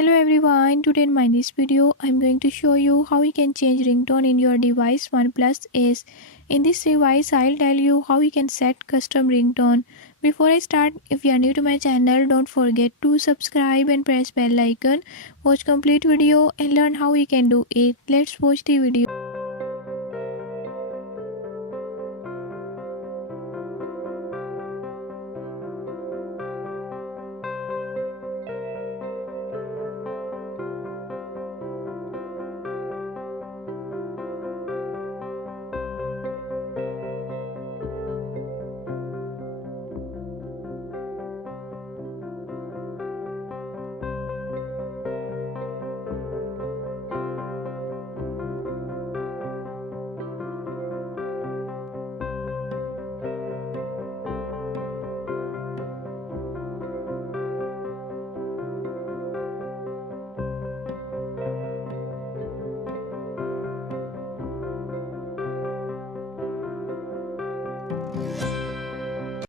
Hello everyone, today in my this video I'm going to show you how you can change ringtone in your device OnePlus Ace. In this device I'll tell you how you can set custom ringtone. Before I start, if you are new to my channel, don't forget to subscribe and press bell icon. Watch complete video and learn how you can do it. Let's watch the video.